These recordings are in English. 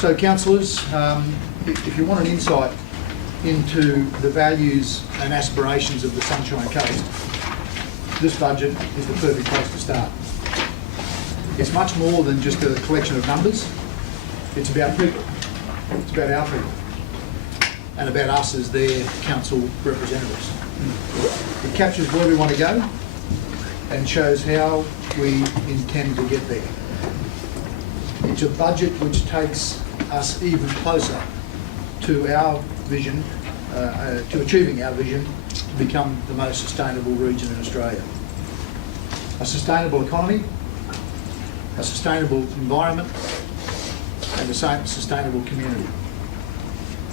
So councillors, if you want an insight into the values and aspirations of the Sunshine Coast, this budget is the perfect place to start. It's much more than just a collection of numbers. It's about people. It's about our people and about us as their council representatives. It captures where we want to go and shows how we intend to get there. It's a budget which takes us even closer to our vision, to achieving our vision to become the most sustainable region in Australia. A sustainable economy, a sustainable environment, and a sustainable community.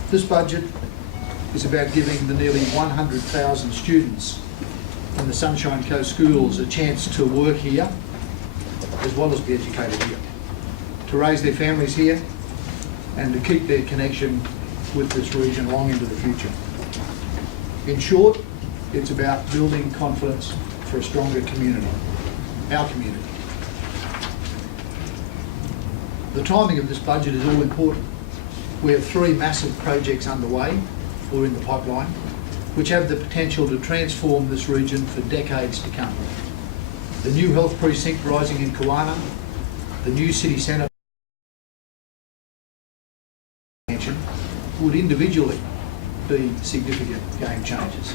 This budget is about giving the nearly 100,000 students in the Sunshine Coast schools a chance to work here as well as be educated here, to raise their families here and to keep their connection with this region long into the future. In short, it's about building confidence for a stronger community, our community. The timing of this budget is all important. We have 3 massive projects underway or in the pipeline, which have the potential to transform this region for decades to come. The new health precinct rising in Kawana, the new city centre would individually be significant game changers.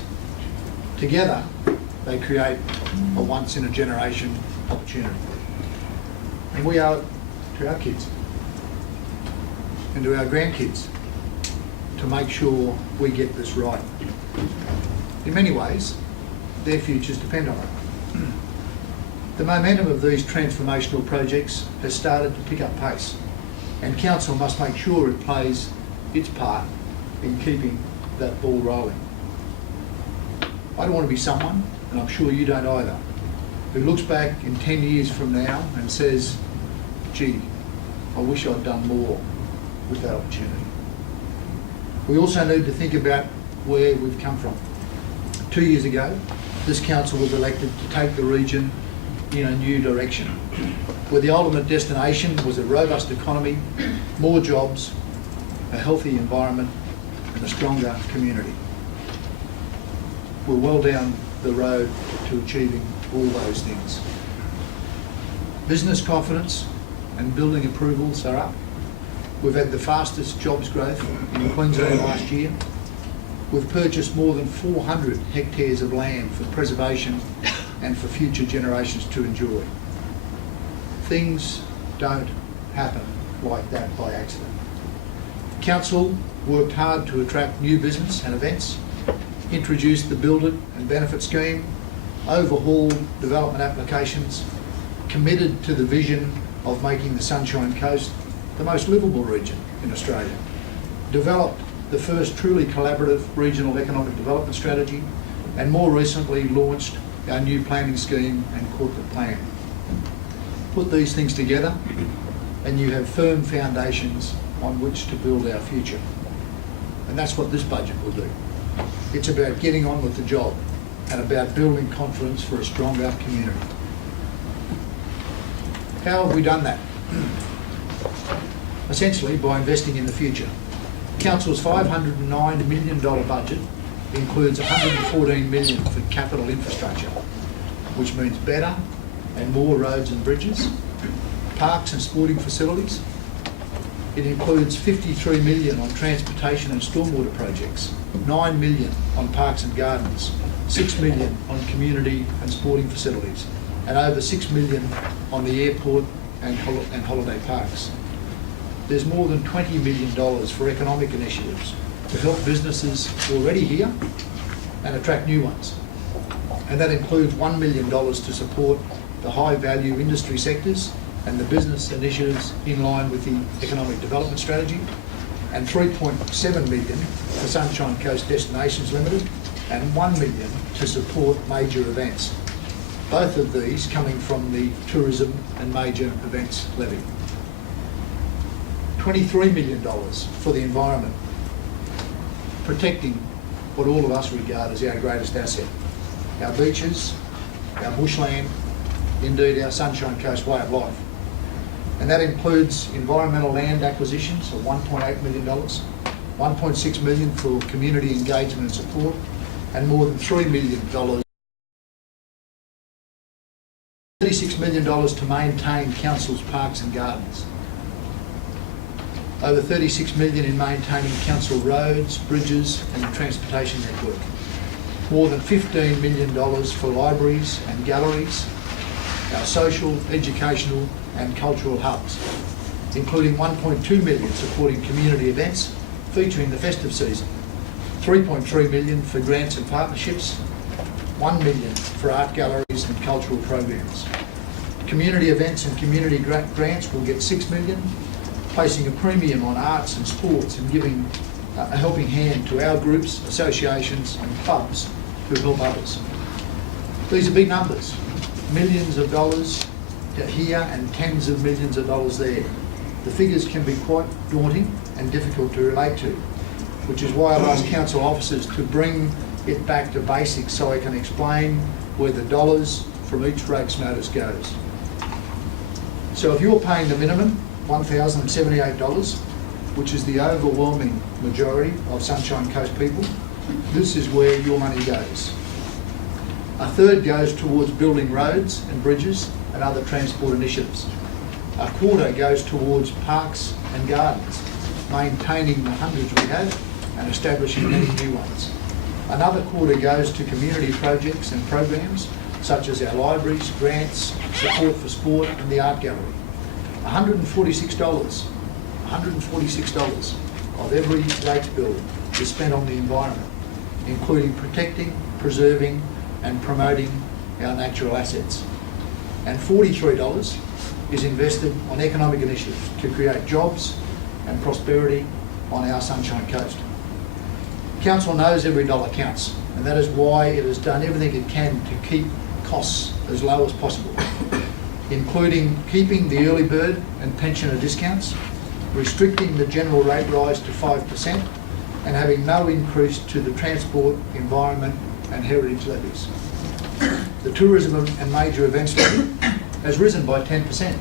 Together, they create a once-in-a-generation opportunity. And we owe it to our kids and to our grandkids to make sure we get this right. In many ways, their futures depend on it. The momentum of these transformational projects has started to pick up pace, and Council must make sure it plays its part in keeping that ball rolling. I don't want to be someone, and I'm sure you don't either, who looks back in 10 years from now and says, gee, I wish I'd done more with that opportunity. We also need to think about where we've come from. 2 years ago, this council was elected to take the region in a new direction, where the ultimate destination was a robust economy, more jobs, a healthy environment, and a stronger community. We're well down the road to achieving all those things. Business confidence and building approvals are up. We've had the fastest jobs growth in Queensland last year. We've purchased more than 400 hectares of land for preservation and for future generations to enjoy. Things don't happen like that by accident. Council worked hard to attract new business and events, introduced the Build It and Benefit Scheme, overhauled development applications, committed to the vision of making the Sunshine Coast the most livable region in Australia, developed the first truly collaborative regional economic development strategy, and more recently launched our new planning scheme and corporate plan. Put these things together and you have firm foundations on which to build our future. And that's what this budget will do. It's about getting on with the job and about building confidence for a stronger community. How have we done that? Essentially by investing in the future. Council's $509 million budget includes $114 million for capital infrastructure, which means better and more roads and bridges, parks and sporting facilities. It includes $53 million on transportation and stormwater projects, $9 million on parks and gardens, $6 million on community and sporting facilities, and over $6 million on the airport and holiday parks. There's more than $20 million for economic initiatives to help businesses already here and attract new ones. And that includes $1 million to support the high value industry sectors and the business initiatives in line with the economic development strategy, and $3.7 million for Sunshine Coast Destinations Limited, and $1 million to support major events. Both of these coming from the Tourism and Major Events Levy. $23 million for the environment, protecting what all of us regard as our greatest asset, our beaches, our bushland, indeed our Sunshine Coast way of life. and that includes environmental land acquisitions of $1.8 million, $1.6 million for community engagement and support, and more than $3 million, $36 million to maintain council's parks and gardens, over $36 million in maintaining council roads, bridges and the transportation network, more than $15 million for libraries and galleries, our social, educational and cultural hubs, including $1.2 million supporting community events featuring the festive season, $3.3 million for grants and partnerships, $1 million for art galleries and cultural programs. Community events and community grants will get $6 million, placing a premium on arts and sports and giving a helping hand to our groups, associations and clubs who help others. These are big numbers, millions of dollars here and tens of millions of dollars there. The figures can be quite daunting and difficult to relate to, which is why I've asked council officers to bring it back to basics so I can explain where the dollars from each rates notice goes. So if you're paying the minimum, $1,078, which is the overwhelming majority of Sunshine Coast people, this is where your money goes. A third goes towards building roads and bridges and other transport initiatives. A quarter goes towards parks and gardens, maintaining the hundreds we have and establishing many new ones. Another quarter goes to community projects and programs such as our libraries, grants, support for sport and the art gallery. $146 of every rates bill is spent on the environment, including protecting, preserving and promoting our natural assets. And $43 is invested on economic initiatives to create jobs and prosperity on our Sunshine Coast. Council knows every dollar counts, and that is why it has done everything it can to keep costs as low as possible, including keeping the early bird and pensioner discounts, restricting the general rate rise to 5%, and having no increase to the transport, environment and heritage levies. The tourism and major events levy has risen by 10%.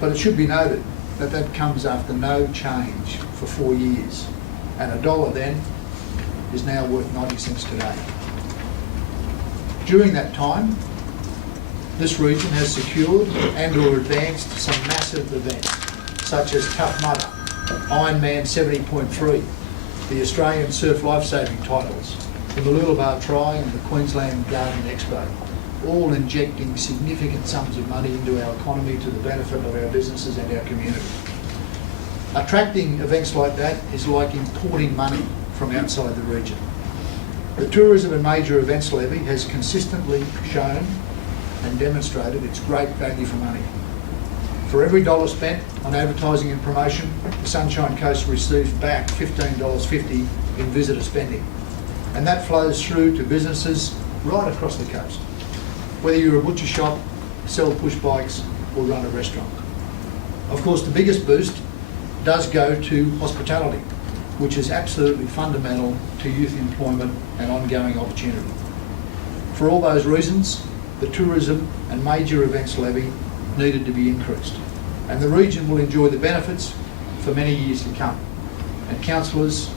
But it should be noted that that comes after no change for 4 years, and $1 then is now worth 90 cents today. During that time, this region has secured and or advanced some massive events, such as Tough Mudder, Ironman 70.3, the Australian Surf Lifesaving titles, the Mooloolaba Tri and the Queensland Garden Expo, all injecting significant sums of money into our economy to the benefit of our businesses and our community. Attracting events like that is like importing money from outside the region. The Tourism and Major Events Levy has consistently shown and demonstrated its great value for money. For every dollar spent on advertising and promotion, the Sunshine Coast receives back $15.50 in visitor spending. And that flows through to businesses right across the coast, whether you're a butcher shop, sell push bikes or run a restaurant. Of course, the biggest boost does go to hospitality, which is absolutely fundamental to youth employment and ongoing opportunity. For all those reasons, the Tourism and Major Events Levy needed to be increased, and the region will enjoy the benefits for many years to come. And councillors,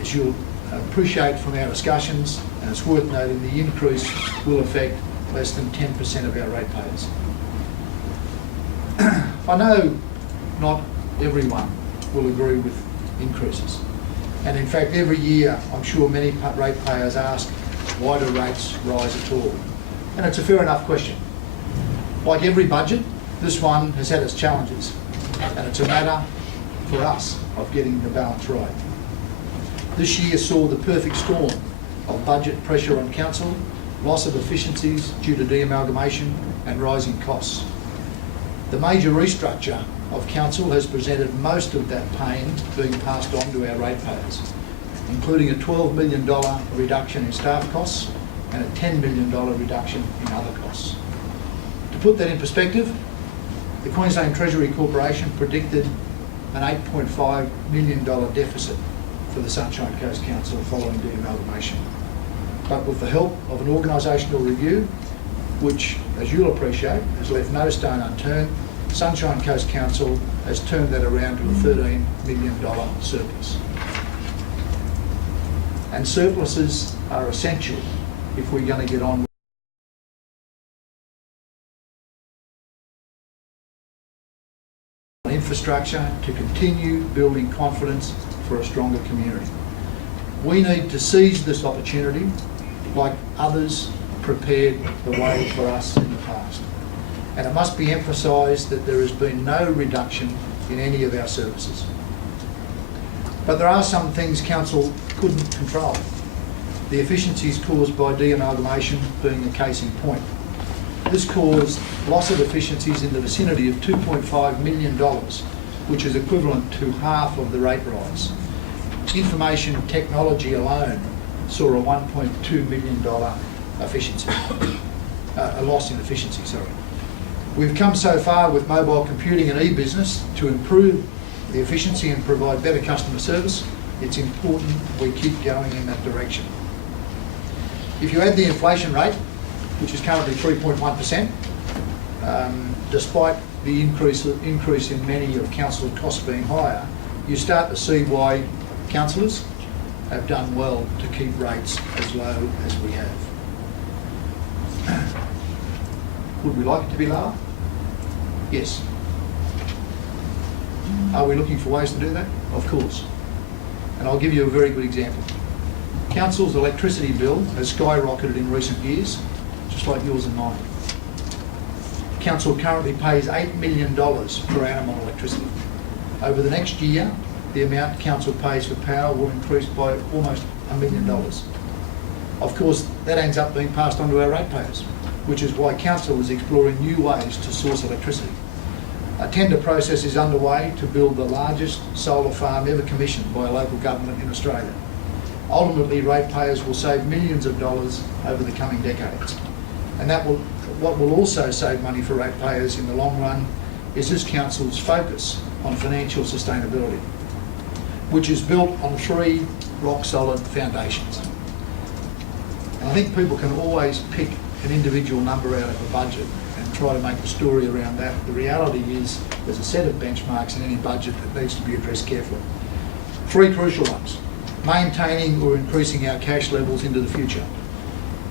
as you'll appreciate from our discussions, and it's worth noting, the increase will affect less than 10% of our ratepayers. I know not everyone will agree with increases, and in fact every year I'm sure many ratepayers ask, why do rates rise at all? And it's a fair enough question. Like every budget, this one has had its challenges, and it's a matter for us of getting the balance right. This year saw the perfect storm of budget pressure on council, loss of efficiencies due to de-amalgamation and rising costs. The major restructure of council has presented most of that pain being passed on to our ratepayers, including a $12 million reduction in staff costs and a $10 million reduction in other costs. To put that in perspective, the Queensland Treasury Corporation predicted an $8.5 million deficit for the Sunshine Coast Council following de-amalgamation. But with the help of an organisational review, which, as you'll appreciate, has left no stone unturned, Sunshine Coast Council has turned that around to a $13 million surplus. And surpluses are essential if we're going to get on with infrastructure to continue building confidence for a stronger community. We need to seize this opportunity like others prepared the way for us in the past. And it must be emphasised that there has been no reduction in any of our services. But there are some things Council couldn't control. The efficiencies caused by de-amalgamation being a case in point. This caused loss of efficiencies in the vicinity of $2.5 million, which is equivalent to half of the rate rise. Information technology alone saw a $1.2 million efficiency, a loss in efficiency, sorry. We've come so far with mobile computing and e-business to improve the efficiency and provide better customer service. It's important we keep going in that direction. If you add the inflation rate, which is currently 3.1%, despite the increase in many of council costs being higher, you start to see why councillors have done well to keep rates as low as we have. Would we like it to be lower? Yes. Are we looking for ways to do that? Of course. And I'll give you a very good example. Council's electricity bill has skyrocketed in recent years, just like yours and mine. Council currently pays $8 million per annum on electricity. Over the next year, the amount Council pays for power will increase by almost $1 million. Of course, that ends up being passed on to our ratepayers, which is why Council is exploring new ways to source electricity. A tender process is underway to build the largest solar farm ever commissioned by a local government in Australia. Ultimately, ratepayers will save millions of dollars over the coming decades. And what will also save money for ratepayers in the long run is this Council's focus on financial sustainability, which is built on 3 rock-solid foundations. And I think people can always pick an individual number out of a budget and try to make a story around that. The reality is there's a set of benchmarks in any budget that needs to be addressed carefully. 3 crucial ones: maintaining or increasing our cash levels into the future.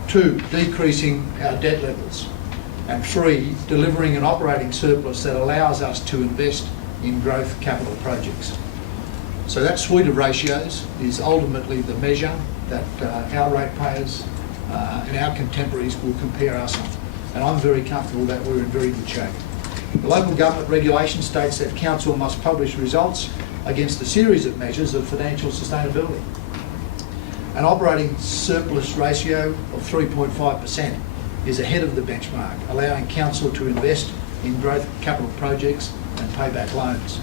2, decreasing our debt levels. And 3, delivering an operating surplus that allows us to invest in growth capital projects. So that suite of ratios is ultimately the measure that our ratepayers and our contemporaries will compare us on. And I'm very comfortable that we're in very good shape. The local government regulation states that Council must publish results against a series of measures of financial sustainability. An operating surplus ratio of 3.5% is ahead of the benchmark, allowing Council to invest in growth capital projects and pay back loans.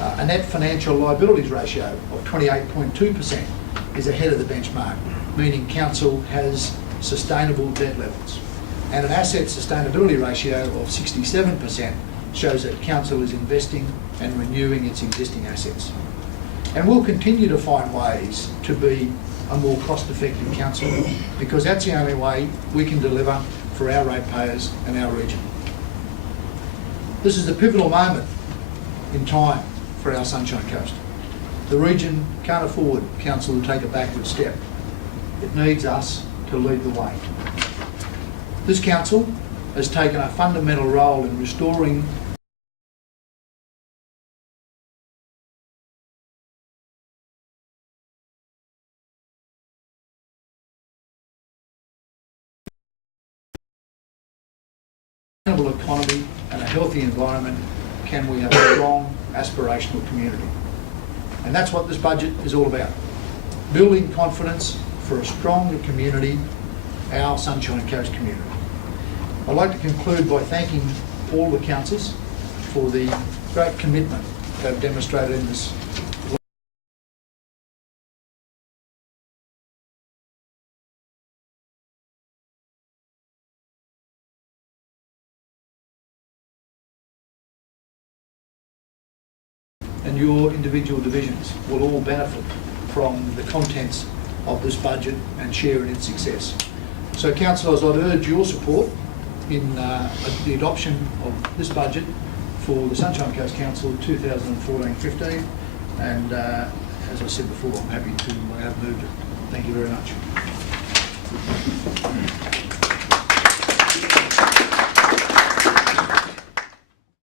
A net financial liabilities ratio of 28.2% is ahead of the benchmark, meaning Council has sustainable debt levels. And an asset sustainability ratio of 67% shows that Council is investing and renewing its existing assets. And we'll continue to find ways to be a more cost-effective Council, because that's the only way we can deliver for our ratepayers and our region. This is a pivotal moment in time for our Sunshine Coast. The region can't afford Council to take a backward step. It needs us to lead the way. This Council has taken a fundamental role in restoring a sustainable economy and a healthy environment. Can we have a strong, aspirational community? And that's what this budget is all about. Building confidence for a stronger community, our Sunshine Coast community. I'd like to conclude by thanking all the councillors for the great commitment they've demonstrated in this and your individual divisions will all benefit from the contents of this budget and share in its success. So councillors, I'd urge your support in the adoption of this budget for the Sunshine Coast Council 2014-15, and as I said before, I'm happy to have moved it. Thank you very much.